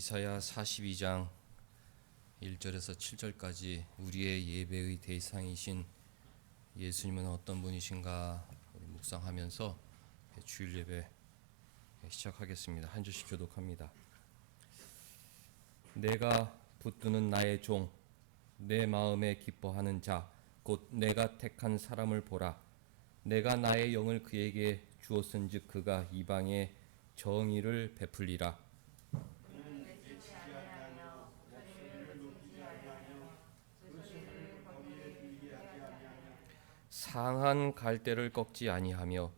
이사야 42장 1절에서 7절까지 우리의 예배의 대상이신 예수님은 어떤 분이신가 묵상하면서 주일 예배 시작하겠습니다. 한 절씩 교독합니다. 내가 붙드는 나의 종, 내 마음에 기뻐하는 자, 곧 내가 택한 사람을 보라. 내가 나의 영을 그에게 주었은즉 그가 이방에 정의를 베풀리라. 상한 갈대를 꺾지 아니하며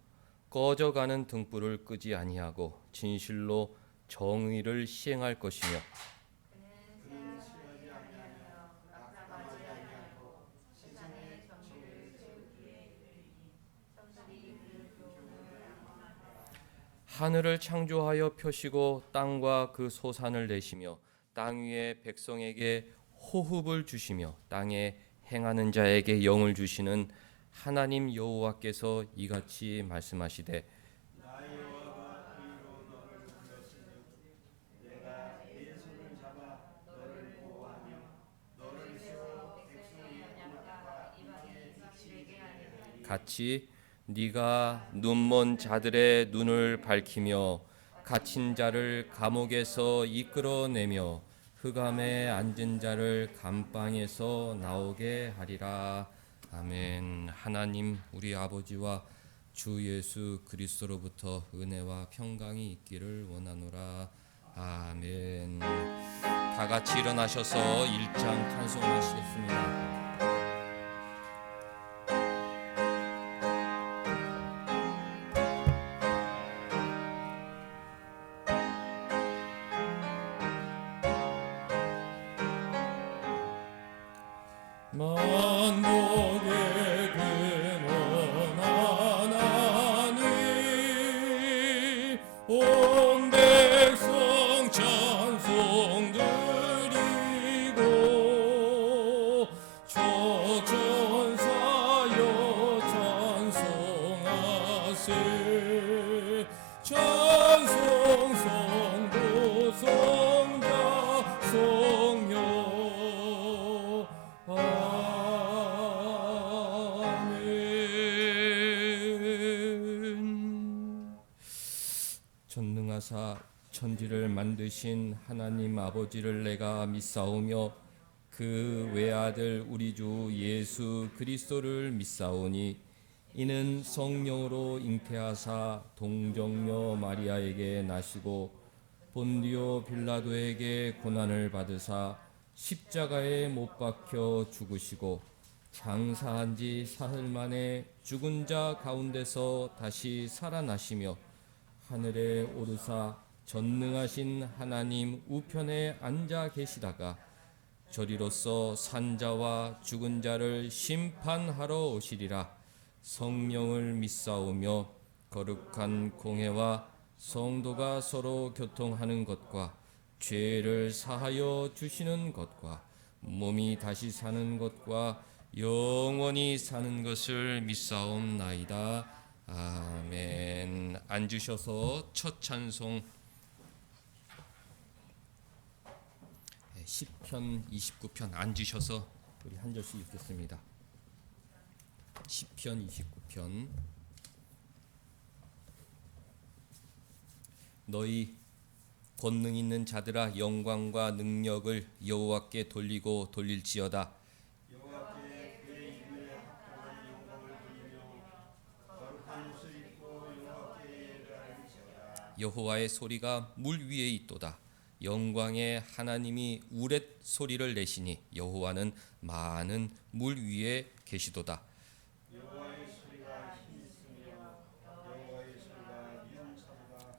꺼져가는 등불을 끄지 아니하고 진실로 정의를 시행할 것이며 하늘을 창조하여 펴시고 땅과 그 소산을 내시며 땅 위에 백성에게 호흡을 주시며 땅에 행하는 자에게 영을 주시는 하나님 여호와께서 이같이 말씀하시되 같이 네가 눈먼 자들의 눈을 밝히며 갇힌 자를 감옥에서 이끌어내며 흑암에 앉은 자를 감방에서 나오게 하리라. 아멘. 하나님 우리 아버지와 주 예수 그리스도로부터 은혜와 평강이 있기를 원하노라. 아멘. 다 같이 일어나셔서 1장 찬송하시겠습니다. 만복의 근원 하나님 온 백성 찬송 드리고 초천사여 찬송하세 찬송 성도 성자 성녀 전능하사 천지를 만드신 하나님 아버지를 내가 믿사오며 그 외아들 우리 주 예수 그리스도를 믿사오니 이는 성령으로 잉태하사 동정녀 마리아에게 나시고 본디오 빌라도에게 고난을 받으사 십자가에 못 박혀 죽으시고 장사한 지 사흘 만에 죽은 자 가운데서 다시 살아나시며 하늘에 오르사 전능하신 하나님 우편에 앉아 계시다가 저리로서 산자와 죽은 자를 심판하러 오시리라. 성령을 믿사오며 거룩한 공회와 성도가 서로 교통하는 것과 죄를 사하여 주시는 것과 몸이 다시 사는 것과 영원히 사는 것을 믿사옵나이다. 아멘. 앉으셔서 첫 찬송 시편 29편 앉으셔서 우리 한 절씩 읽겠습니다. 시편 29편. 너희 권능 있는 자들아 영광과 능력을 여호와께 돌리고 돌릴지어다. 여호와의 소리가 물 위에 있도다. 영광의 하나님이 우렛 소리를 내시니 여호와는 많은 물 위에 계시도다.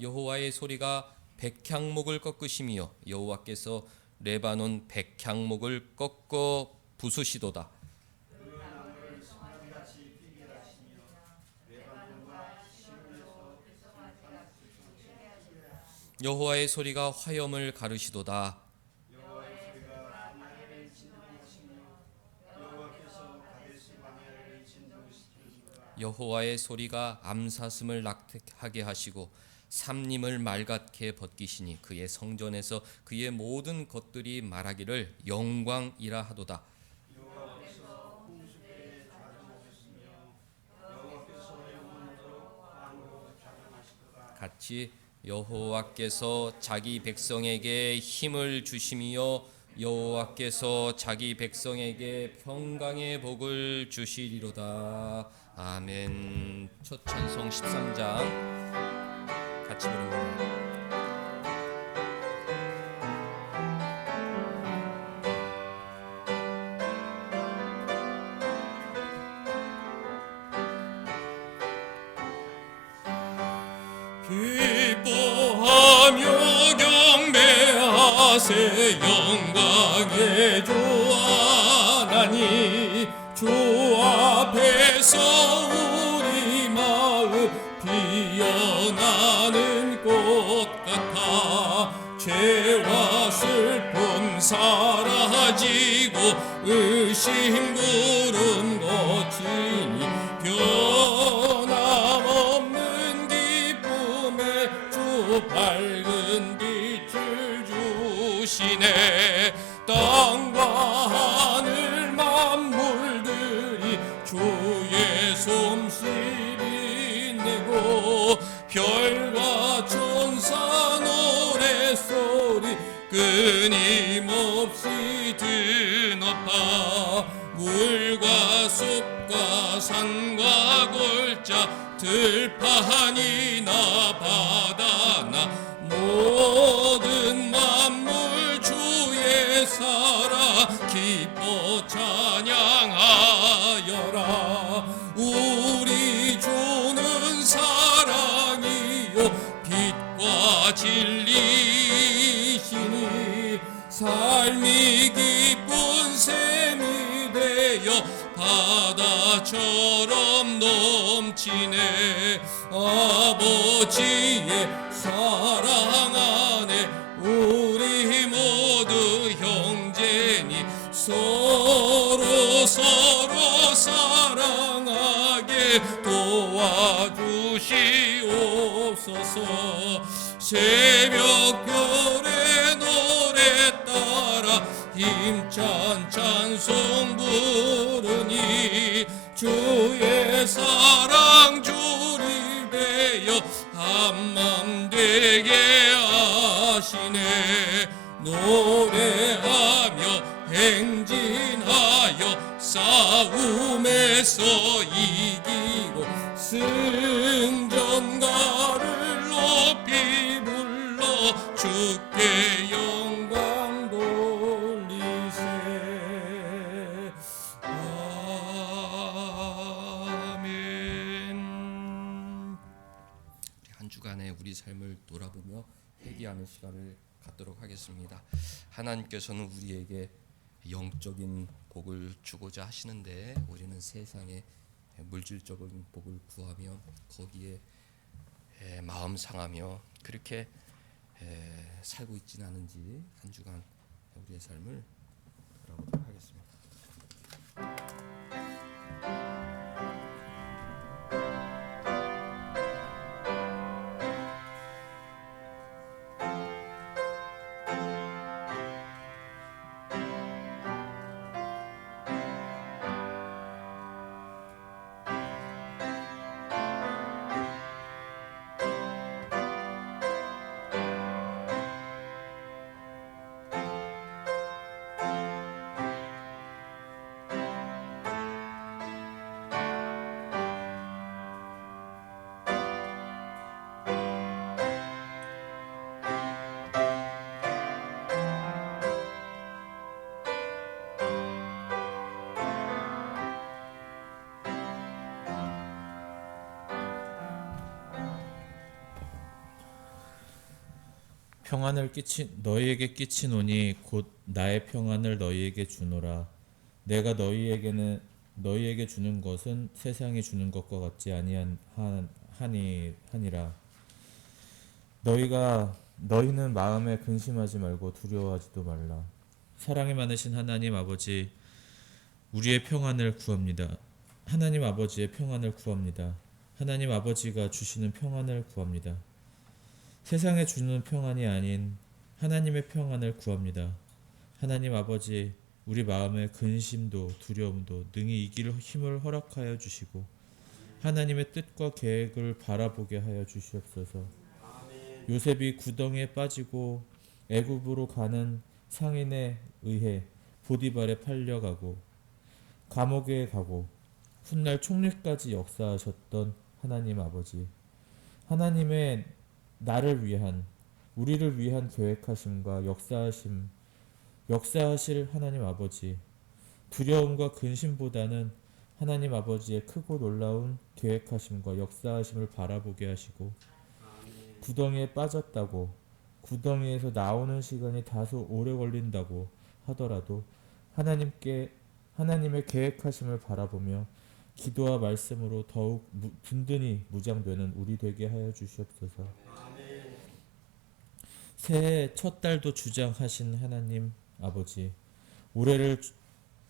여호와의 소리가 백향목을 꺾으시며 여호와께서 레바논 백향목을 꺾어 부수시도다. 여호와의 소리가 화염을 가르시도다. 여호와의 소리가 암사슴을 낙태하게 하시고 삼림을 맑게 벗기시니 그의 성전에서 그의 모든 것들이 말하기를 영광이라 하도다. 같이 여호와께서 자기 백성에게 힘을 주시며 여호와께서 자기 백성에게 평강의 복을 주시리로다. 아멘. 첫 찬송 13장 같이 부릅니다. 기뻐하며 경배하세 영광의 주 하나님 주 앞에서 우리 마음 피어나는 꽃 같아 죄와 슬픔 사라지고 의심 구름 거치니 변함없는 기쁨의 주 밝은 빛을 주시네 땅과 하늘 만물들이 주의 솜씨를 내고 별과 천사 노래소리 끊임없이 드높아 물과 숲과 산과 골짜 들판이나 바다나 모든 만물 주의 살아 기뻐 찬양하여라 우리 주는 사랑이요 빛과 진리시니 삶이 기쁜 샘이 되어 바다처럼 넘치네 아버지의 사랑 안에 우리 모두 형제니 서로 사랑하게 도와주시옵소서 새벽별의 노래 따라 힘찬 찬송 부르니 주의 사랑 줄이 되어 한맘 되게 하시네 노래하며 행진하여 싸움에서 이기고 승전가를 높이 불러 주께 영광 돌리세 아멘. 한 주간의 우리 삶을 돌아보며 회개하는 시간을 갖도록 하겠습니다. 하나님께서는 우리에게 영적인 복을 주고자 하시는데 우리는 세상의 물질적인 복을 구하며 거기에 마음 상하며 그렇게 살고 있지는 않은지 한 주간 우리의 삶을 돌아보도록 하겠습니다. 평안을 너희에게 끼치노니 곧 나의 평안을 너희에게 주노라. 내가 너희에게 주는 것은 세상이 주는 것과 같지 아니하니라. 너희는 마음에 근심하지 말고 두려워하지도 말라. 사랑이 많으신 하나님 아버지, 우리의 평안을 구합니다. 하나님 아버지의 평안을 구합니다. 하나님 아버지가 주시는 평안을 구합니다. 세상에 주는 평안이 아닌 하나님의 평안을 구합니다. 하나님 아버지, 우리 마음의 근심도 두려움도 능히 이길 힘을 허락하여 주시고 하나님의 뜻과 계획을 바라보게 하여 주시옵소서. 요셉이 구덩이에 빠지고 애굽으로 가는 상인에 의해 보디발에 팔려가고 감옥에 가고 훗날 총리까지 역사하셨던 하나님 아버지, 하나님의 나를 위한, 우리를 위한 계획하심과 역사하실 하나님 아버지, 두려움과 근심보다는 하나님 아버지의 크고 놀라운 계획하심과 역사하심을 바라보게 하시고, 구덩이에 빠졌다고 구덩이에서 나오는 시간이 다소 오래 걸린다고 하더라도 하나님의 계획하심을 바라보며 기도와 말씀으로 더욱 든든히 무장되는 우리 되게 하여 주시옵소서. 새해 첫 달도 주장하신 하나님 아버지, 올해를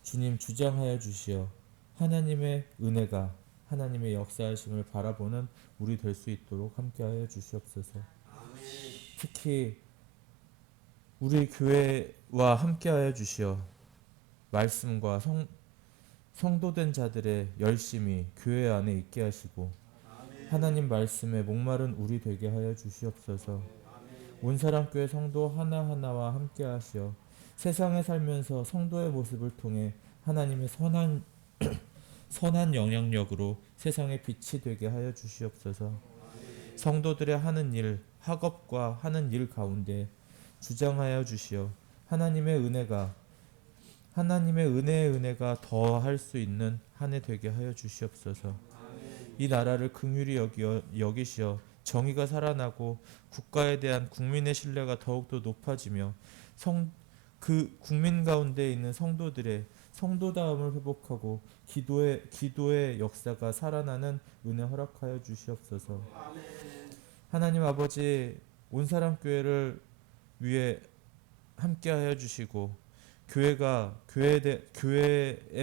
주님 주장하여 주시어 하나님의 은혜가, 하나님의 역사하심을 바라보는 우리 될 수 있도록 함께하여 주시옵소서. 특히 우리 교회와 함께하여 주시어 말씀과 성도된 자들의 열심히 교회 안에 있게 하시고 하나님 말씀에 목마른 우리 되게 하여 주시옵소서. 온사랑교회 성도 하나하나와 함께 하시어 세상에 살면서 성도의 모습을 통해 하나님의 선한 영향력으로 세상의 빛이 되게 하여 주시옵소서. 성도들의 하는 일, 학업과 하는 일 가운데 주장하여 주시어 하나님의 은혜의 은혜가 더할 수 있는 한 해 되게 하여 주시옵소서. 이 나라를 긍휼히 여기시어 정의가 살아나고 국가에 대한 국민의 신뢰가 더욱더 높아지며 그 국민 가운데 있는 성도들의 성도다움을 회복하고 기도의 역사가 살아나는 은혜 허락하여 주시옵소서. 하나님 아버지, 온사랑교회를 위해 함께하여 주시고 교회의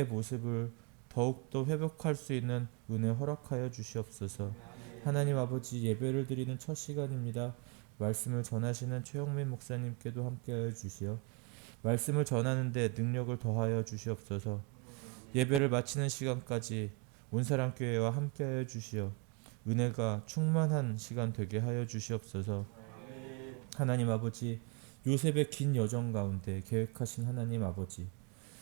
모습을 더욱더 회복할 수 있는 은혜 허락하여 주시옵소서. 하나님 아버지, 예배를 드리는 첫 시간입니다. 말씀을 전하시는 최영민 목사님께도 함께하여 주시어 말씀을 전하는데 능력을 더하여 주시옵소서. 예배를 마치는 시간까지 온사랑교회와 함께하여 주시어 은혜가 충만한 시간 되게 하여 주시옵소서. 하나님 아버지, 요셉의 긴 여정 가운데 계획하신 하나님 아버지,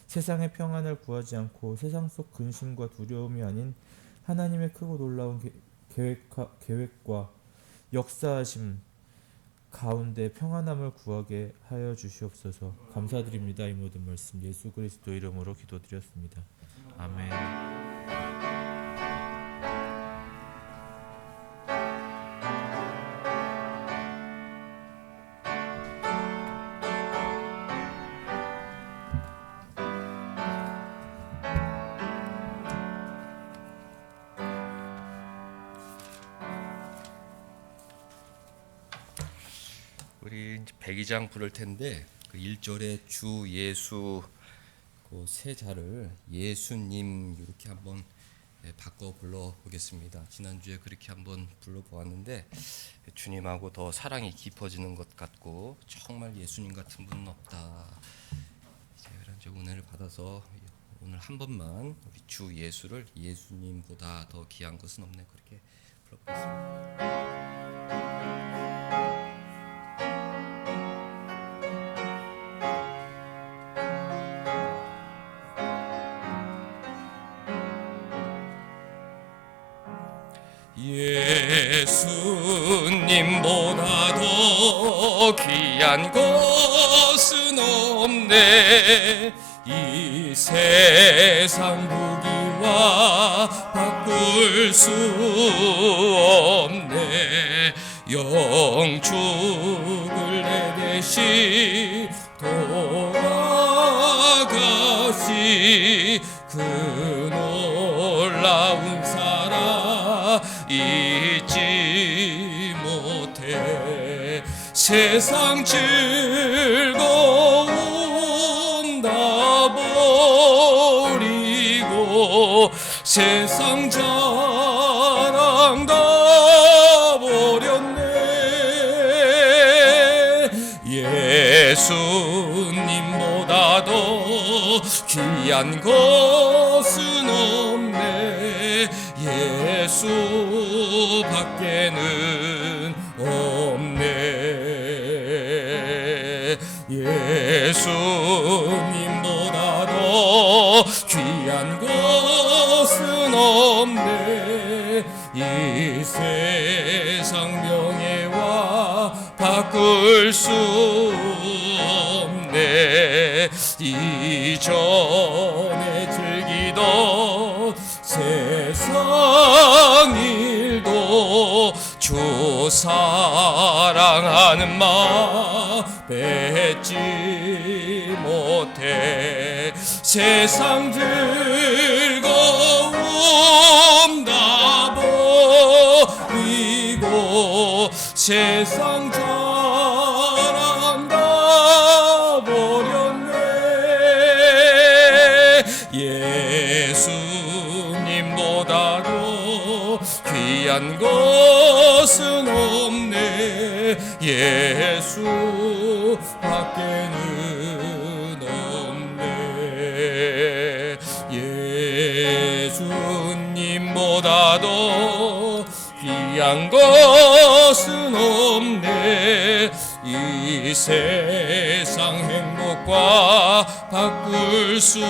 세상의 평안을 구하지 않고 세상 속 근심과 두려움이 아닌 하나님의 크고 놀라운 계획과 역사하심 가운데 평안함을 구하게 하여 주시옵소서. 감사드립니다. 이 모든 말씀 예수 그리스도 이름으로 기도드렸습니다. 아멘. 우리 이제 백이장 부를 텐데 그 1절에 주 예수 그 세 자를 예수님 이렇게 한번 바꿔 불러 보겠습니다. 지난주에 그렇게 한번 불러 보았는데 주님하고 더 사랑이 깊어지는 것 같고 정말 예수님 같은 분은 없다. 이제 은혜를 받아서 오늘 한 번만 우리 주 예수를 예수님보다 더 귀한 것은 없네 그렇게 불러보겠습니다. 예수님보다 더 귀한 것은 없네. 이 세상 부귀와 바꿀 수 없네. 영축을 내 대신 돌아가시 그 놀라운 사랑 잊지 못해. 세상 즐거움 다 버리고 세상 자랑 다 버렸네. 귀한 것은 없네. 예수 밖에는 없네. 예수님보다도 귀한 것은 없네. 이 세상 명예와 바꿀 수 없네. 이전에 즐기던 세상 일도 주 사랑하는 마음 뺏지 못해. 세상 즐거움 다 버리고 세상 자랑 다 버렸네. 예수님보다도 귀한 것은 없네. 예수 밖에는 없네. 예수님보다도 귀한 것은 없네. 이 세상 행복과 바꿀 수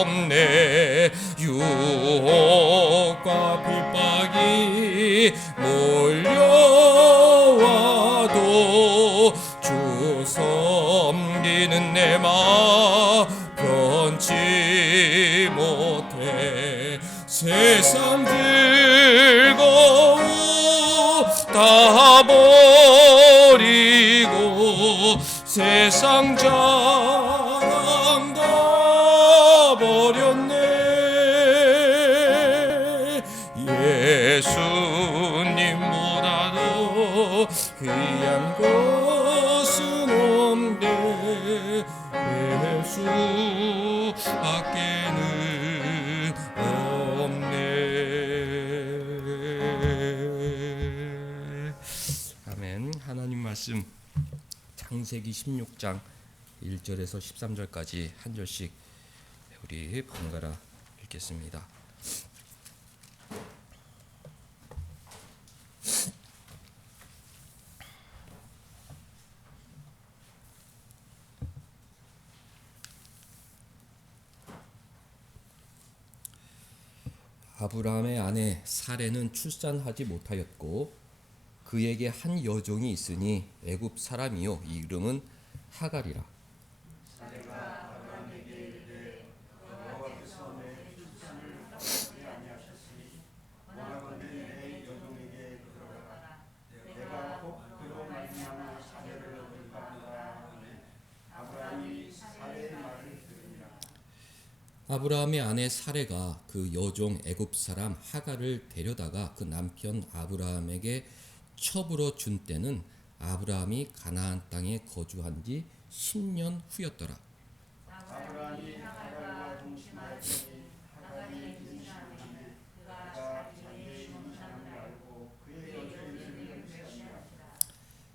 없네. 유혹과 핍박이 몰려와도 주 섬기는 내 마음 변치 못해. 세상 즐거움 다 버리고 세상 자랑 다 버렸네. 예수님보다도 귀한 것은 없네. 예수 밖에는 없네. 아멘. 하나님 말씀 창세기 16장 1절에서 13절까지 한 절씩 우리 번갈아 읽겠습니다. 아브라함의 아내 사레는 출산하지 못하였고 그에게 한 여종이 있으니 애굽 사람이요 이름은 하갈이라. 아브라함의 아내 사레가 그 여종 애굽 사람 하갈을 데려다가 그 남편 아브라함에게 첩으로 준 때는 아브라함이 가나안 땅에 거주한 지 10년 후였더라.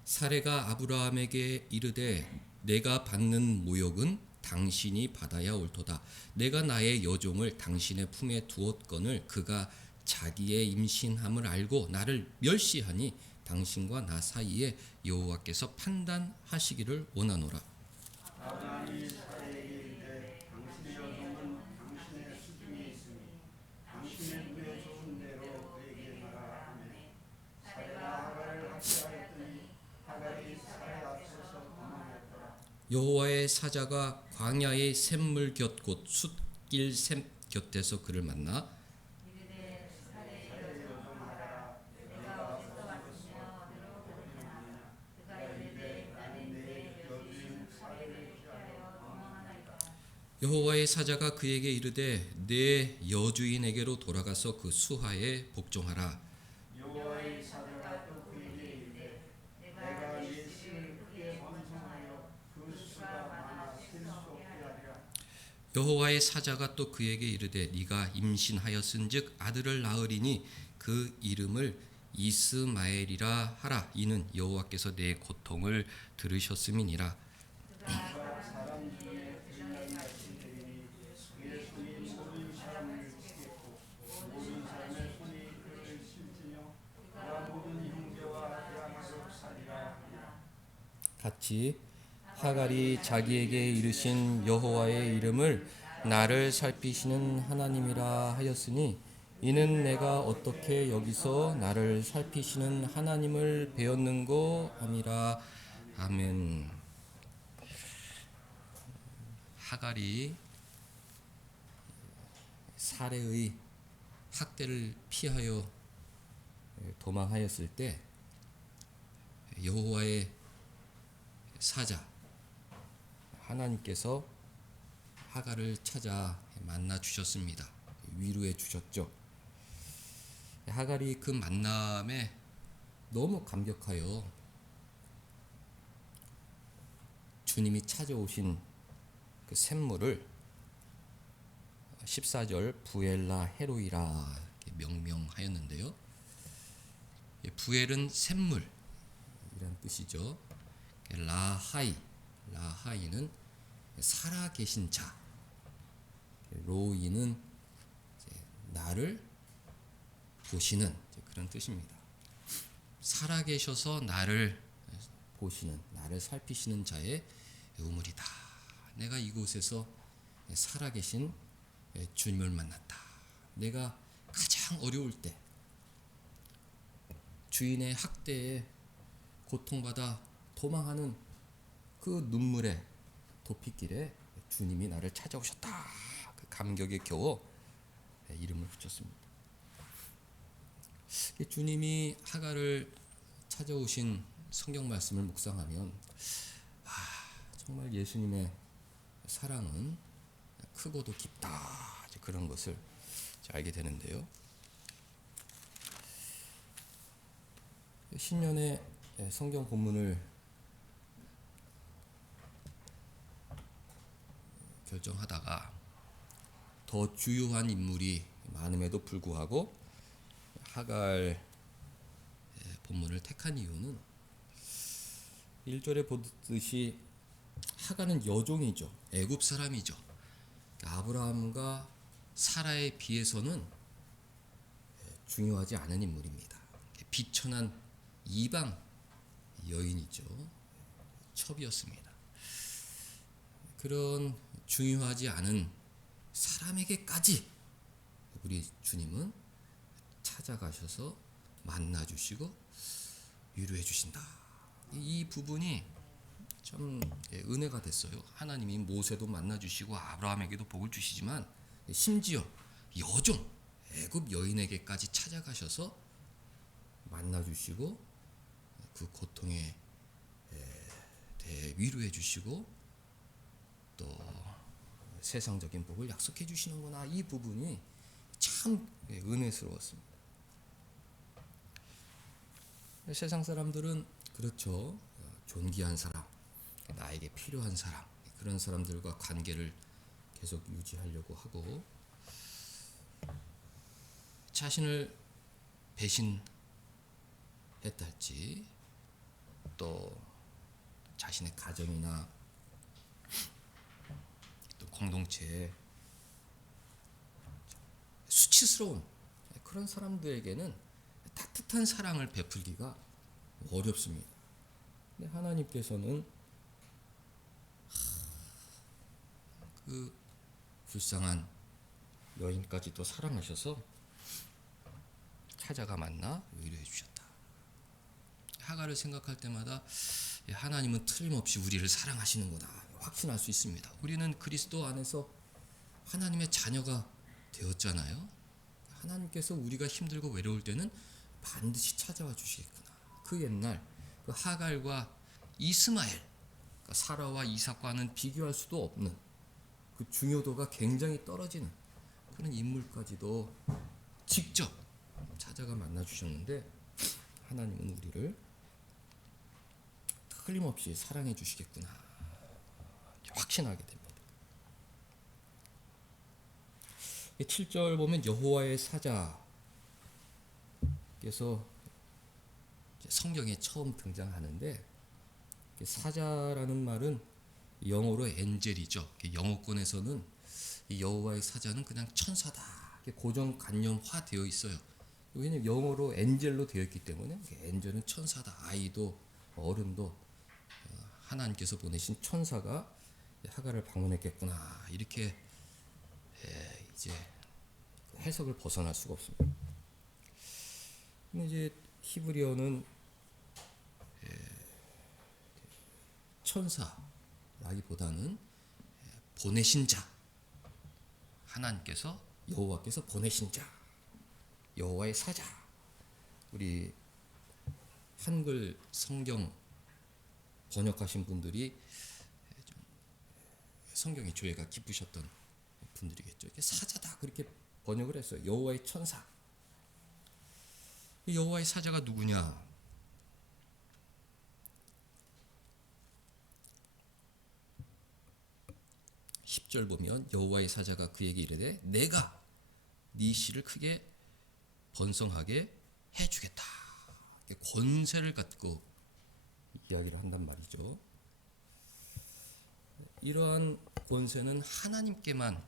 사레가 아브라함에게 이르되 내가 받는 모욕은 당신이 받아야 옳도다. 내가 나의 여종을 당신의 품에 두었거늘 그가 자기의 임신함을 알고 나를 멸시하니 당신과 나 사이에 여호와께서 판단하시기를 원하노라. 아브라함이 사레에게 이르되 당신의 여종은 당신의 수중에 있으니 당신의 눈에 좋은 대로 그에게 말하라 하매 사레가 하갈을 학대하였더니 하갈이 사레 앞서서 도망하였더라. 여호와의 사자가 광야의 샘물 곁 곧 숫길 샘 곁에서 그를 만나 여호와의 사자가 그에게 이르되 내 여주인에게로 돌아가서 그 수하에 복종하라. 여호와의 사자가 또 그에게 이르되 내가 이 씨를 크게 번성하여 그 수가 많아 셀 수 없게 하리라. 여호와의 사자가 또 그에게 이르되 네가 임신하였은즉 아들을 낳으리니 그 이름을 이스마엘이라 하라. 이는 여호와께서 내 고통을 들으셨음이니라. 사람 중에 들려날 날씨 되리니 같이 하갈이 자기에게 이르신 여호와의 이름을 나를 살피시는 하나님이라 하였으니 이는 내가 어떻게 여기서 나를 살피시는 하나님을 배웠는고 함이라. 아멘. 하갈이 사레의 학대를 피하여 도망하였을 때 여호와의 사자 하나님께서 하갈을 찾아 만나 주셨습니다. 위로해 주셨죠. 하갈이 그 만남에 너무 감격하여 주님이 찾아오신 그 샘물을 14절 부엘라 헤로이라 명명하였는데요. 부엘은 샘물 이란 뜻이죠. 라하이는 살아계신 자, 로이는 나를 보시는 그런 뜻입니다. 살아계셔서 나를 보시는, 나를 살피시는 자의 우물이다. 내가 이곳에서 살아계신 주님을 만났다. 내가 가장 어려울 때 주인의 학대에 고통받아 도망하는 그 눈물의 도피길에 주님이 나를 찾아오셨다. 그 감격에 겨워 이름을 붙였습니다. 주님이 하갈을 찾아오신 성경 말씀을 묵상하면 정말 예수님의 사랑은 크고도 깊다. 그런 것을 알게 되는데요. 신년의 성경 본문을 결정하다가 더 주요한 인물이 많음에도 불구하고 하갈 본문을 택한 이유는 1절에 보듯이 하갈은 여종이죠. 애굽 사람이죠. 아브라함과 사라에 비해서는 중요하지 않은 인물입니다. 비천한 이방 여인이죠. 첩이었습니다. 그런 중요하지 않은 사람에게까지 우리 주님은 찾아가셔서 만나주시고 위로해 주신다. 이 부분이 참 은혜가 됐어요. 하나님이 모세도 만나주시고 아브라함에게도 복을 주시지만 심지어 여종 애굽 여인에게까지 찾아가셔서 만나주시고 그 고통에 대해 위로해 주시고 또 세상적인 복을 약속해 주시는구나. 이 부분이 참 은혜스러웠습니다. 세상 사람들은 그렇죠. 존귀한 사람, 나에게 필요한 사람, 그런 사람들과 관계를 계속 유지하려고 하고 자신을 배신했다 할지 또 자신의 가정이나 또 공동체에 수치스러운 그런 사람들에게는 따뜻한 사랑을 베풀기가 어렵습니다. 근데 하나님께서는 그 불쌍한 여인까지도 사랑하셔서 찾아가 만나 위로해 주셨다. 하갈을 생각할 때마다 하나님은 틀림없이 우리를 사랑하시는구나 확신할 수 있습니다. 우리는 그리스도 안에서 하나님의 자녀가 되었잖아요. 하나님께서 우리가 힘들고 외로울 때는 반드시 찾아와 주시겠구나. 그 옛날 그 하갈과 이스마엘, 그러니까 사라와 이삭과는 비교할 수도 없는 그 중요도가 굉장히 떨어지는 그런 인물까지도 직접 찾아가 만나 주셨는데 하나님은 우리를 틀림없이 사랑해 주시겠구나 확신하게 됩니다. 7절 보면 여호와의 사자께서 성경에 처음 등장하는데 사자라는 말은 영어로 엔젤이죠. 영어권에서는 이 여호와의 사자는 그냥 천사다 고정관념화되어 있어요. 왜냐하면 영어로 엔젤로 되어 있기 때문에 엔젤은 천사다. 아이도 어른도 하나님께서 보내신 천사가 하갈을 방문했겠구나 이렇게 이제 해석을 벗어날 수가 없습니다. 근데 이제 히브리어는 천사라기보다는 보내신 자, 하나님께서 여호와께서 보내신 자, 여호와의 사자. 우리 한글 성경 번역하신 분들이 좀 성경의 조예가 깊으셨던 분들이겠죠. 이게 사자다 그렇게 번역을 했어요. 여호와의 천사. 이 여호와의 사자가 누구냐? 10절 보면 여호와의 사자가 그에게 이르되 내가 네 씨를 크게 번성하게 해주겠다. 권세를 갖고 이야기를 한단 말이죠. 이러한 권세는 하나님께만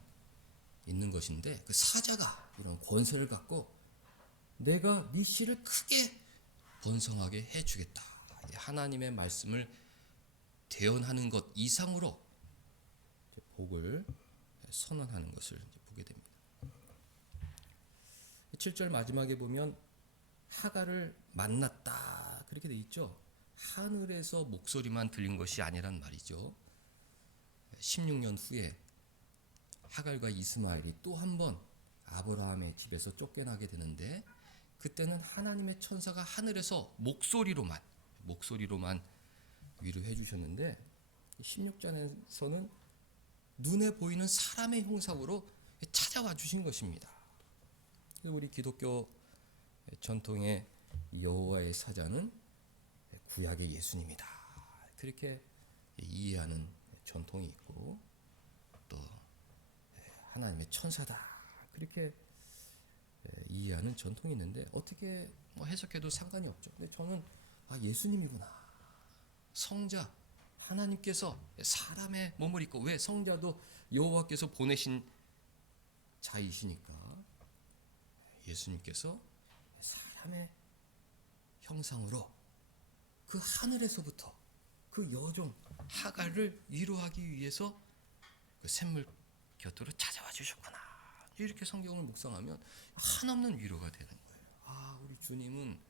있는 것인데 그 사자가 이런 권세를 갖고 내가 네 씨를 크게 번성하게 해주겠다. 하나님의 말씀을 대언하는 것 이상으로 복을 선언하는 것을 보게 됩니다. 7절 마지막에 보면 하갈을 만났다 그렇게 돼 있죠. 하늘에서 목소리만 들린 것이 아니란 말이죠. 16년 후에 하갈과 이스마엘이 또 한 번 아브라함의 집에서 쫓겨나게 되는데 그때는 하나님의 천사가 하늘에서 목소리로만 위로해 주셨는데 16장에서는 눈에 보이는 사람의 형상으로 찾아와 주신 것입니다. 우리 기독교 전통의 여호와의 사자는 구약의 예수님이다. 그렇게 이해하는 전통이 있고 또 하나님의 천사다. 그렇게 이해하는 전통이 있는데 어떻게 해석해도 상관이 없죠. 근데 저는 예수님이구나. 성자 하나님께서 사람의 몸을 입고 왜 성자도 여호와께서 보내신 자이시니까 예수님께서 사람의 형상으로 그 하늘에서부터 그 여종 하갈을 위로하기 위해서 그 샘물 곁으로 찾아와 주셨구나. 이렇게 성경을 묵상하면 한없는 위로가 되는 거예요. 우리 주님은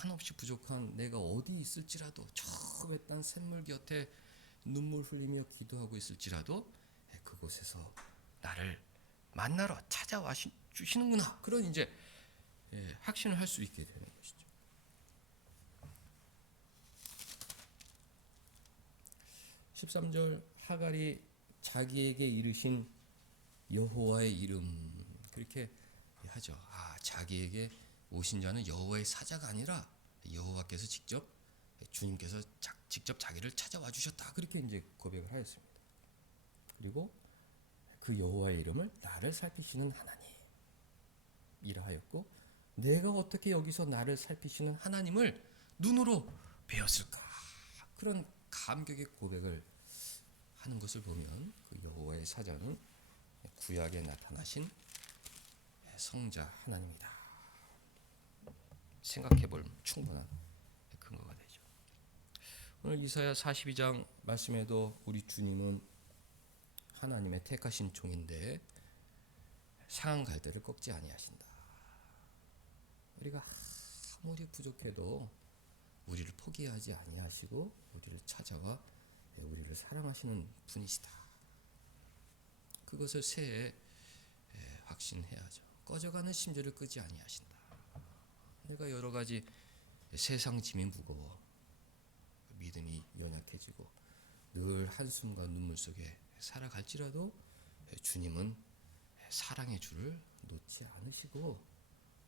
한없이 부족한 내가 어디 있을지라도 저 외딴 샘물 곁에 눈물 흘리며 기도하고 있을지라도 그곳에서 나를 만나러 찾아와 주시는구나. 그런 이제 확신을 할 수 있게 되는 것이죠. (13절) 하갈이 자기에게 이르신 여호와의 이름 그렇게 하죠. 자기에게 오신 자는 여호와의 사자가 아니라 여호와께서 직접 주님께서 직접 자기를 찾아와 주셨다. 그렇게 이제 고백을 하였습니다. 그리고 그 여호와의 이름을 나를 살피시는 하나님이라 하였고 내가 어떻게 여기서 나를 살피시는 하나님을 눈으로 배웠을까? 그런 감격의 고백을 하는 것을 보면 그 여호와의 사자는 구약에 나타나신 성자 하나님이다. 생각해볼 충분한 근거가 되죠. 오늘 이사야 42장 말씀에도 우리 주님은 하나님의 택하신 종인데 상한 갈대를 꺾지 아니하신다. 우리가 아무리 부족해도 우리를 포기하지 아니하시고 우리를 찾아와 우리를 사랑하시는 분이시다. 그것을 새해 확신해야죠. 꺼져가는 심지를 끄지 아니하신다. 내가 여러 가지 세상 짐이 무거워 믿음이 연약해지고 늘 한숨과 눈물 속에 살아갈지라도 주님은 사랑의 줄을 놓지 않으시고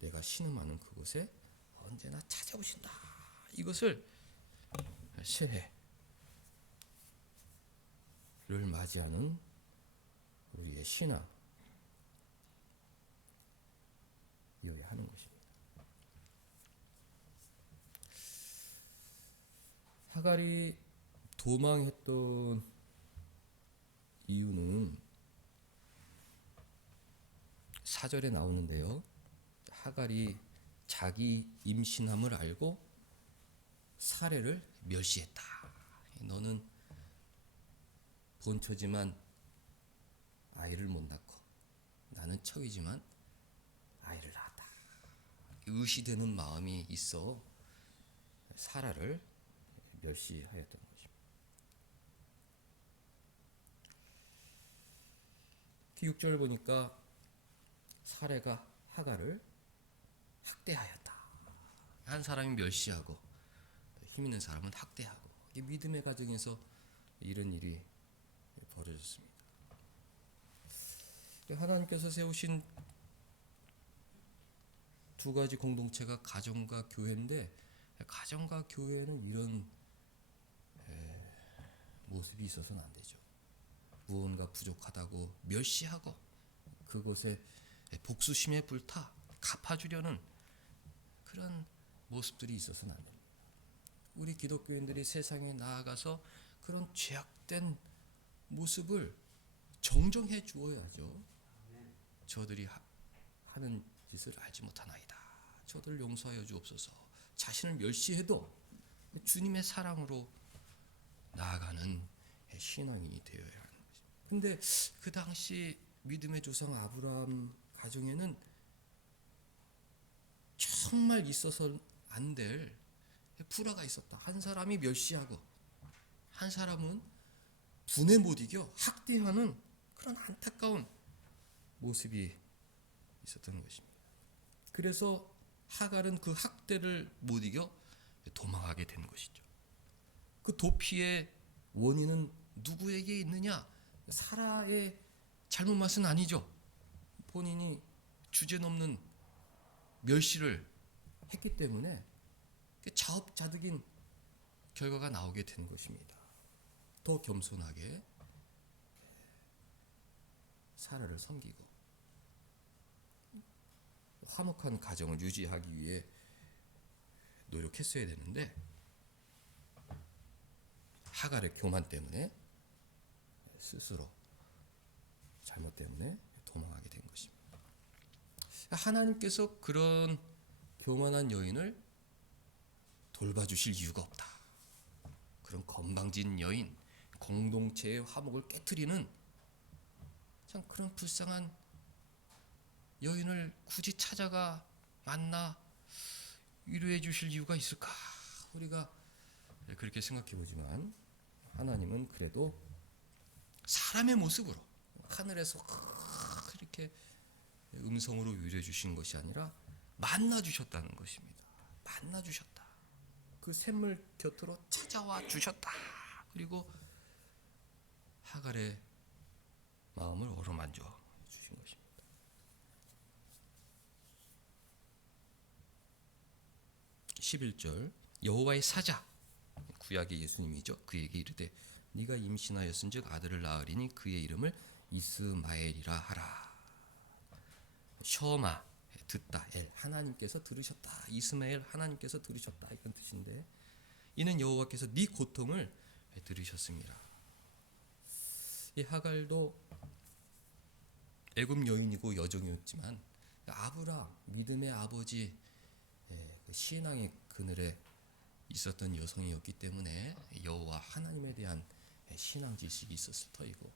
내가 신음하는 그곳에 언제나 찾아오신다. 이것을 새해를 맞이하는 우리의 신앙 이어야 하는 것입니다. 하갈이 도망했던 이유는 4절에 나오는데요. 하갈이 자기 임신함을 알고 사례를 멸시했다. 너는 본처지만 아이를 못 낳고 나는 척이지만 아이를 낳았다. 의시되는 마음이 있어 사라를 멸시하였던 것입니다. 6절 보니까 사례가 하갈을 학대하였다. 한 사람이 멸시하고 힘 있는 사람은 학대하고, 믿음의 가정에서 이런 일이 벌어졌습니다. 하나님께서 세우신 두 가지 공동체가 가정과 교회인데, 가정과 교회는 이런 모습이 있어서는 안 되죠. 무언가 부족하다고 멸시하고 그곳에 복수심에 불타 갚아주려는 그런 모습들이 있어서는 안 됩니다. 우리 기독교인들이 세상에 나아가서 그런 죄악된 모습을 정정해 주어야죠. 저들이 하는 짓을 알지 못하나이다. 저들을 용서하여 주옵소서. 자신을 멸시해도 주님의 사랑으로 나아가는 신앙인이 되어야 하는 것입니다. 근데 그 당시 믿음의 조상 아브라함 가정에는 정말 있어서 안 될 불화가 있었다. 한 사람이 멸시하고 한 사람은 분에 못 이겨 학대하는 그런 안타까운 모습이 있었던 것입니다. 그래서 하갈은 그 학대를 못 이겨 도망하게 된 것이죠. 그 도피의 원인은 누구에게 있느냐? 사라의 잘못만은 아니죠. 본인이 주제넘는 멸시를 했기 때문에 자업자득인 결과가 나오게 된 것입니다. 더 겸손하게 사라를 섬기고 화목한 가정을 유지하기 위해 노력했어야 되는데, 하갈의 교만 때문에 스스로 잘못 때문에 도망하게 된 것입니다. 하나님께서 그런 교만한 여인을 돌봐주실 이유가 없다. 그런 건방진 여인, 공동체의 화목을 깨트리는 참 그런 불쌍한 여인을 굳이 찾아가 만나 위로해 주실 이유가 있을까? 우리가 그렇게 생각해 보지만 하나님은 그래도 사람의 모습으로 하늘에서 이렇게 음성으로 위로해 주신 것이 아니라 만나 주셨다는 것입니다. 만나 주셨다. 그 샘물 곁으로 찾아와 주셨다. 그리고 하갈의 마음을 어루만져 주신 것입니다. 11절 여호와의 사자, 구약의 예수님이죠. 그에게 이르되 네가 임신하였은즉 아들을 낳으리니 그의 이름을 이스마엘이라 하라. 셔마, 듣다. 엘, 하나님께서 들으셨다. 이스마엘, 하나님께서 들으셨다. 이런 뜻인데, 이는 여호와께서 네 고통을 들으셨습니다. 이 하갈도 애굽 여인이고 여종이었지만 아브라함, 믿음의 아버지, 신앙의 그늘에 있었던 여성이었기 때문에 여호와 하나님에 대한 신앙 지식이 있었을 터이고,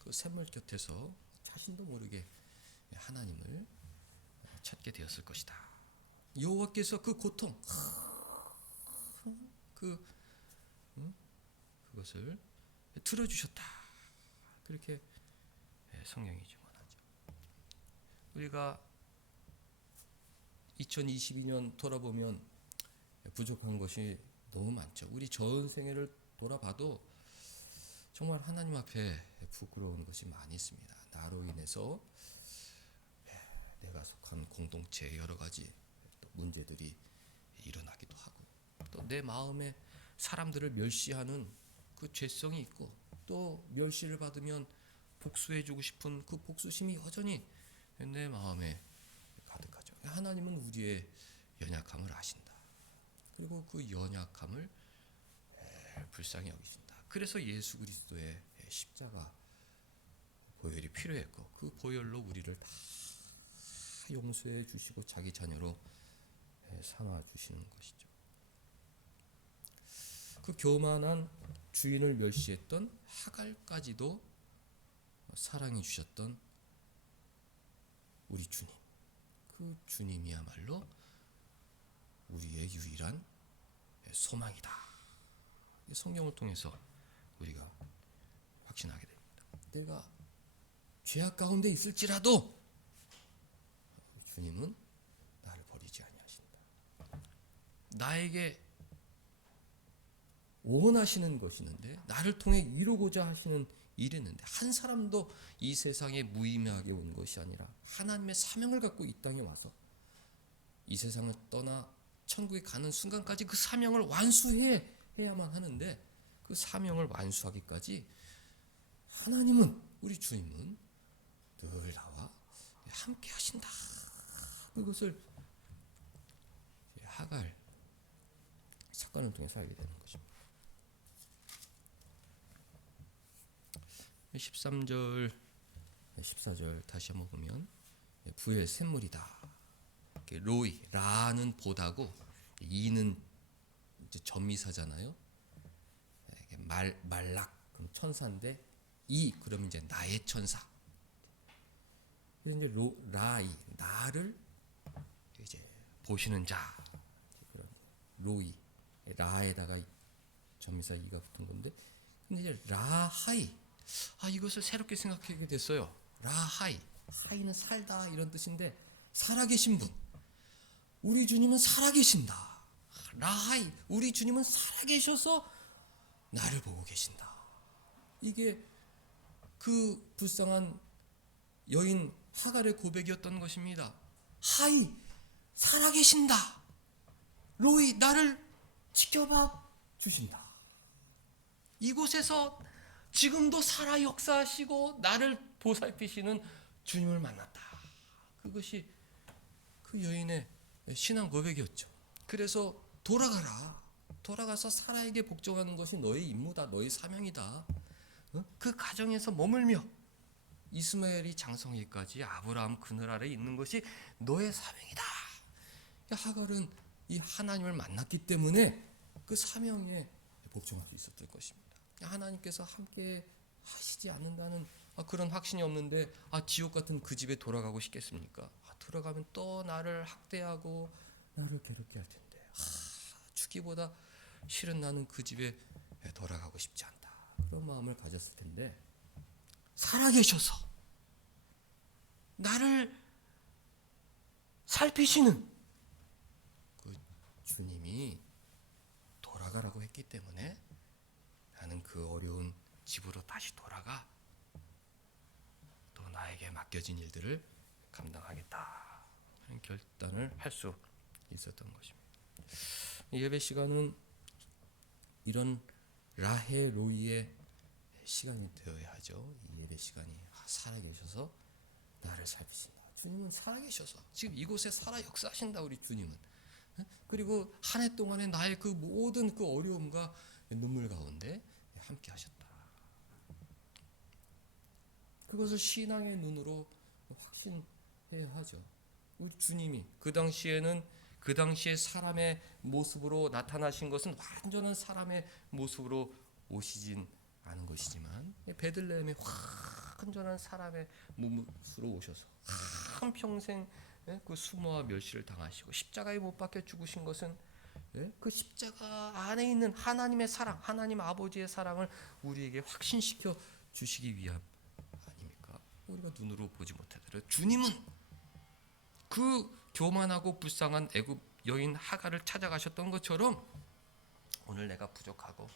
그 샘물 곁에서 자신도 모르게 하나님을 찾게 되었을 것이다. 여호와께서 그 고통, 그것을 들어주셨다. 그렇게 성경이 증언하죠. 우리가 2022년 돌아보면 부족한 것이 너무 많죠. 우리 전생애를 돌아봐도 정말 하나님 앞에 부끄러운 것이 많이 있습니다. 나로 인해서 내가 속한 공동체에 여러 가지 또 문제들이 일어나기도 하고, 또 내 마음에 사람들을 멸시하는 그 죄성이 있고, 또 멸시를 받으면 복수해주고 싶은 그 복수심이 여전히 내 마음에 가득하죠. 하나님은 우리의 연약함을 아신다. 그리고 그 연약함을 불쌍히 여기신다. 그래서 예수 그리스도의 십자가 보혈이 필요했고, 그 보혈로 우리를 다 용서해 주시고 자기 자녀로 삼아 주시는 것이죠. 그 교만한 주인을 멸시했던 하갈까지도 사랑해 주셨던 우리 주님, 그 주님이야말로 우리의 유일한 소망이다. 성경을 통해서 우리가 확신하게 됩니다. 내가 죄악 가운데 있을지라도 주님은 나를 버리지 아니하신다. 나에게 원하시는 것이 있는데, 나를 통해 이루고자 하시는 일이 있는데, 한 사람도 이 세상에 무의미하게 온 것이 아니라 하나님의 사명을 갖고 이 땅에 와서 이 세상을 떠나 천국에 가는 순간까지 그 사명을 완수해야만 하는데, 그 사명을 완수하기까지 하나님은, 우리 주님은 늘 나와 함께 하신다. 그것을 하갈 사건을 통해서 알게 되는 것입니다. 13절, 14절 다시 한번 보면 부의 샘물이다. 로이, 라는 보다고, 이는 이제 전미사잖아요. 말락, 그럼 천사인데, 이 그러면 이제 나의 천사. 이제 라이, 나를 이제 보시는 자. 로이, 라에다가 전미사 이가 붙은 건데, 근데 이제 라하이, 이것을 새롭게 생각하게 됐어요. 라하이, 하이는 살다 이런 뜻인데, 살아계신 분, 우리 주님은 살아계신다. 라하이, 우리 주님은 살아계셔서 나를 보고 계신다. 이게 그 불쌍한 여인 하갈의 고백이었던 것입니다. 하이, 살아계신다. 로이, 나를 지켜봐 주신다. 이곳에서 지금도 살아 역사하시고 나를 보살피시는 주님을 만났다. 그것이 그 여인의 신앙 고백이었죠. 그래서 돌아가서 사라에게 복종하는 것이 너의 임무다, 너의 사명이다. 그 가정에서 머물며 이스마엘이 장성하기까지 아브라함 그늘 아래 있는 것이 너의 사명이다. 하갈은 이 하나님을 만났기 때문에 그 사명에 복종할 수 있었을 것입니다. 하나님께서 함께 하시지 않는다는 그런 확신이 없는데, 지옥 같은 그 집에 돌아가고 싶겠습니까? 들어가면 또 나를 학대하고 나를 괴롭게 할 텐데, 죽기보다 싫은 나는 그 집에 돌아가고 싶지 않다. 그런 마음을 가졌을 텐데, 살아계셔서 나를 살피시는 그 주님이 돌아가라고 했기 때문에 나는 그 어려운 집으로 다시 돌아가 또 나에게 맡겨진 일들을 감당하겠다 하는 결단을 할 수 있었던 것입니다. 예배 시간은 이런 라헬 로이의 시간이 되어야 하죠. 이 예배 시간이 살아계셔서 나를 살피신다. 주님은 살아계셔서 지금 이곳에 살아 역사하신다. 우리 주님은. 그리고 한 해 동안에 나의 그 모든 그 어려움과 눈물 가운데 함께 하셨다. 그것을 신앙의 눈으로 확신해야 하죠. 우리 주님이 그 당시에 사람의 모습으로 나타나신 것은 완전한 사람의 모습으로 오시진 않은 것이지만, 베들레헴에 완전한 사람의 모습으로 오셔서 한평생 그 수모와 멸시를 당하시고 십자가에 못 박혀 죽으신 것은 그 십자가 안에 있는 하나님의 사랑, 하나님 아버지의 사랑을 우리에게 확신시켜 주시기 위함 아닙니까? 우리가 눈으로 보지 못하더라도 주님은 그 교만하고 불쌍한 애굽 여인 하갈을 찾아가셨던 것처럼 오늘 내가 부족하고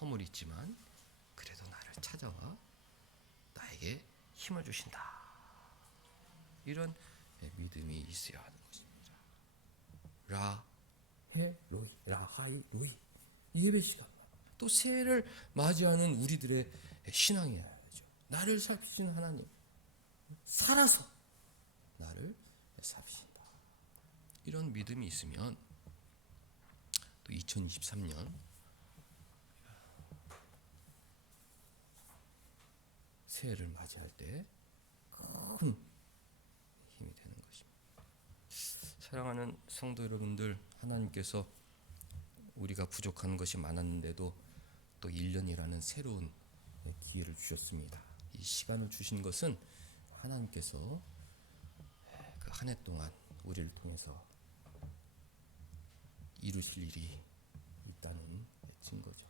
허물이 있지만 그래도 나를 찾아와 나에게 힘을 주신다. 이런 믿음이 있어야 하는 것입니다. 라헤 로이, 라하이 로이, 예배 시간, 또 새해를 맞이하는 우리들의 신앙이야죠. 나를 살피시는 하나님, 살아서 나를 살피신다. 이런 믿음이 있으면 또 2023년 새해를 맞이할 때 큰 힘이 되는 것입니다. 사랑하는 성도 여러분들, 하나님께서 우리가 부족한 것이 많았는데도 또 1년이라는 새로운 기회를 주셨습니다. 이 시간을 주신 것은 하나님께서 그 한 해 동안 우리를 통해서 이루실 일이 있다는 증거죠.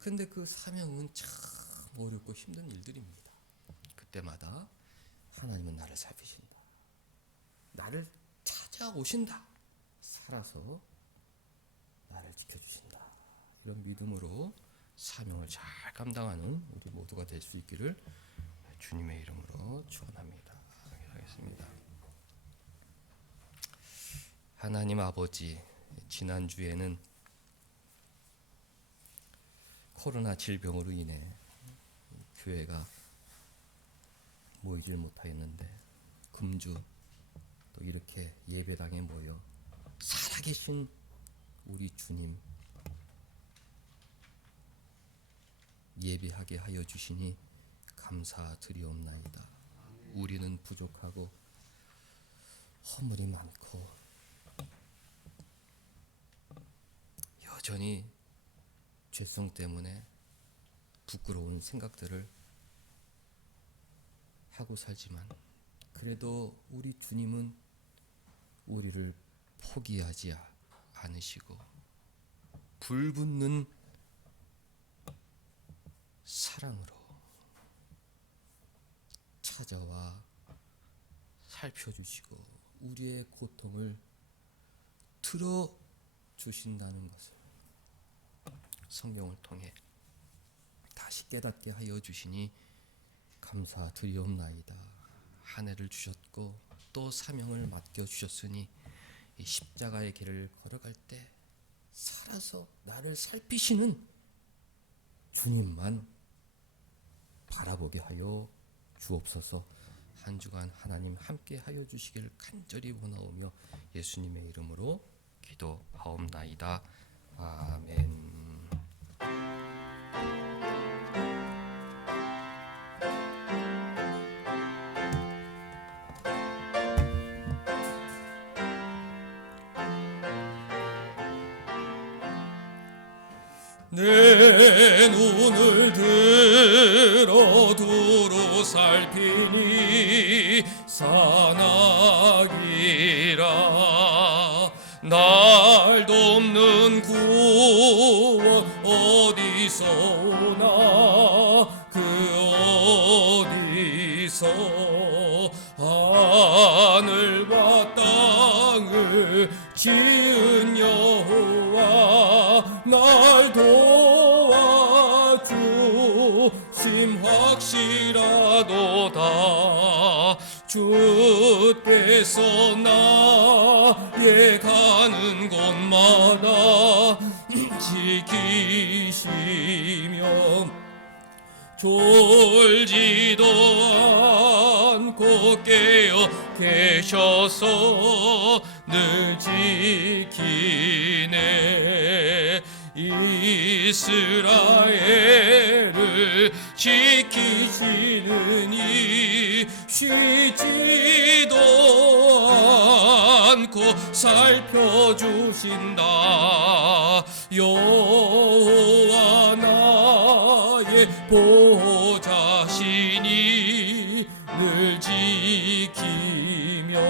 근데 그 사명은 참 어렵고 힘든 일들입니다. 그때마다 하나님은 나를 살피신다. 나를 찾아오신다. 살아서 나를 지켜주신다. 이런 믿음으로 사명을 잘 감당하는 우리 모두가 될 수 있기를 주님의 이름으로 축원합니다. 기도하겠습니다. 하나님 아버지, 지난주에는 코로나 질병으로 인해 교회가 모이질 못하였는데 금주 또 이렇게 예배당에 모여 살아계신 우리 주님 예배하게 하여 주시니 감사드리옵나이다. 우리는 부족하고 허물이 많고 여전히 죄성 때문에 부끄러운 생각들을 하고 살지만 그래도 우리 주님은 우리를 포기하지 않으시고 불붙는 사랑으로 찾아와 살펴주시고 우리의 고통을 들어주신다는 것을 성경을 통해 다시 깨닫게 하여 주시니 감사드리옵나이다. 한 해를 주셨고 또 사명을 맡겨주셨으니 이 십자가의 길을 걸어갈 때 살아서 나를 살피시는 주님만 바라보게 하여 주옵소서. 한 주간 하나님 함께 하여 주시기를 간절히 원하오며 예수님의 이름으로 기도하옵나이다. 아멘. 내 눈을 들어 두루 살피니 사나기라. 날 돕는 구원 어디서 오나 그 어디서 하늘과 땅을 지은 여호와 날 도와주심 확실하도다. 주께서 나의 가는 곳마다 지키시며 졸지도 않고 깨어 계셔서 늘 지키네. 이스라엘을 지키시느니 쉬지도 않고 살펴주신다. 여호와 나의 보호자시니 늘 지키며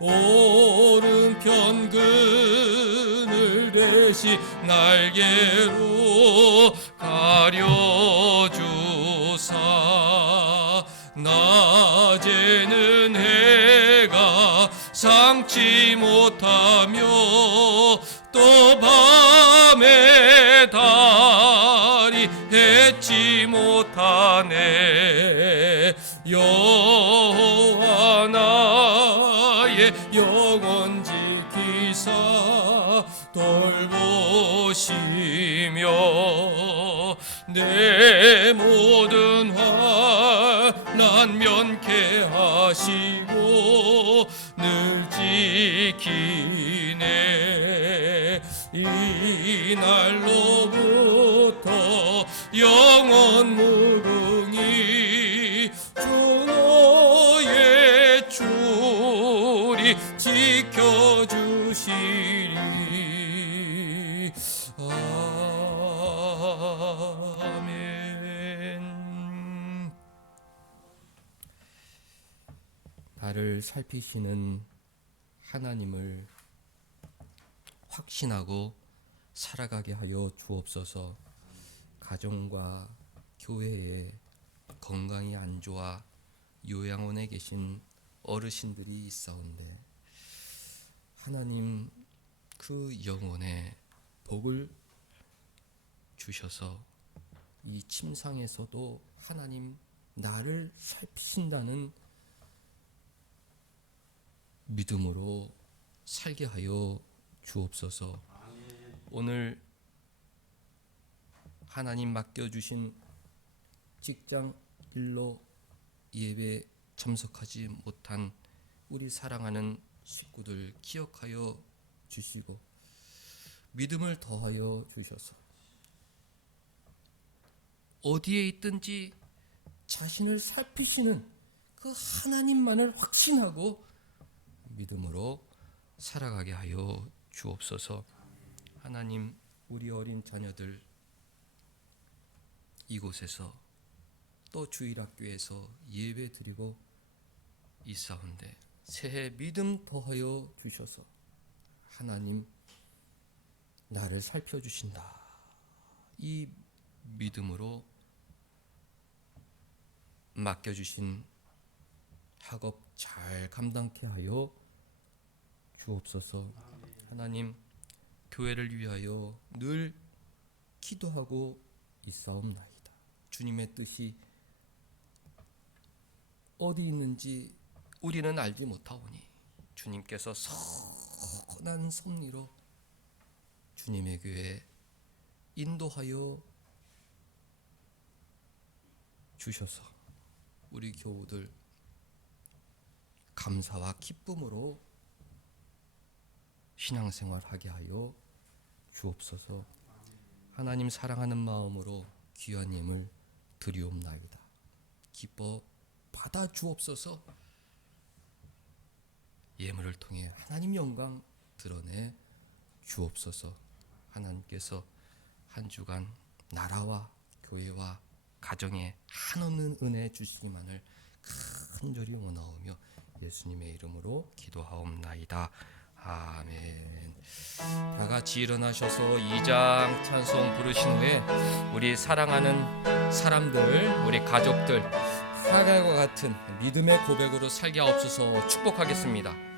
오른편 그늘 대신 날개로 가려주사 낮에는 해가 상치 못하며 또 밤에 달이 해치 못하네. 여호와 나의 영혼 지키사 돌보시며 내 모든 환난 면케 하시고 늘 지키네. 이날로부터 영원 무궁히 주 너의 줄이 지켜주 주시리. 아멘. 나를 살피시는 하나님을 확신하고 살아가게 하여 주옵소서. 가정과 교회에 건강이 안 좋아 요양원에 계신 어르신들이 있사온데 하나님 그 영혼에 복을 주셔서 이 침상에서도 하나님 나를 살피신다는 믿음으로 살게 하여 주옵소서. 오늘 하나님 맡겨주신 직장 일로 예배 참석하지 못한 우리 사랑하는 식구들 기억하여 주시고 믿음을 더하여 주셔서 어디에 있든지 자신을 살피시는 그 하나님만을 확신하고 믿음으로 살아가게 하여 주옵소서. 하나님, 우리 어린 자녀들 이곳에서 또 주일학교에서 예배 드리고 있사온데 새해 믿음 더하여 주셔서 하나님 나를 살펴주신다 이 믿음으로 맡겨주신 학업 잘 감당케 하여 주옵소서. 하나님 교회를 위하여 늘 기도하고 있사옵나이다. 주님의 뜻이 어디 있는지 우리는 알지 못하오니 주님께서 선한 섭리로 주님의 교회 인도하여 주셔서 우리 교우들 감사와 기쁨으로 신앙생활하게 하여 주옵소서. 하나님 사랑하는 마음으로 귀한 예물 드리옵나이다. 기뻐 받아 주옵소서. 예물을 통해 하나님 영광 드러내 주옵소서. 하나님께서 한 주간 나라와 교회와 가정에 한없는 은혜 주시기만을 간절히 원하오며 예수님의 이름으로 기도하옵나이다. 아멘. 다 같이 일어나셔서 2장 찬송 부르신 후에 우리 사랑하는 사람들, 우리 가족들 하나님과 같은 믿음의 고백으로 살게 하옵소서 축복하겠습니다.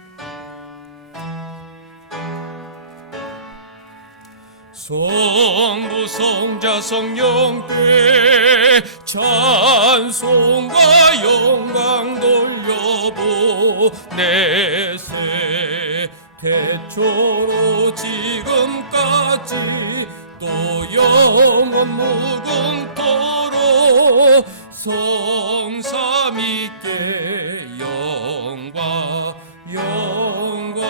성부 성자 성령께 찬송과 영광 돌려보내세. 태초로 지금까지 또 영원 무궁토록 성삼위께 영광 영광.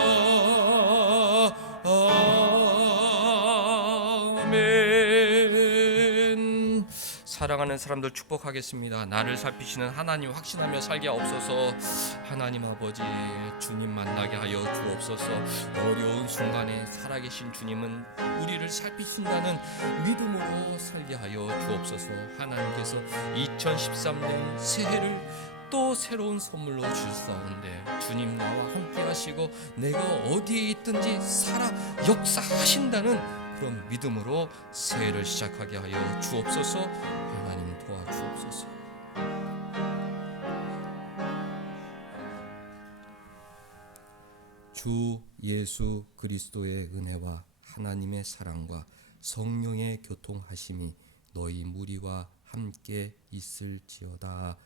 아멘. 사랑하는 사람들 축복하겠습니다. 나를 살피시는 하나님 확신하며 살게 하옵소서. 하나님 아버지 주님 만나게 하여 주옵소서. 어려운 순간에 살아계신 주님은 우리를 살피신다는 믿음으로 살게 하여 주옵소서. 하나님께서 2013년 새해를 또 새로운 선물로 주사온데 주님 나와 함께 하시고 내가 어디에 있든지 살아 역사하신다는 그런 믿음으로 새해를 시작하게 하여 주옵소서. 하나님 도와주옵소서. 주 예수 그리스도의 은혜와 하나님의 사랑과 성령의 교통하심이 너희 무리와 함께 있을지어다.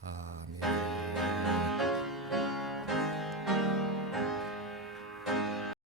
아멘.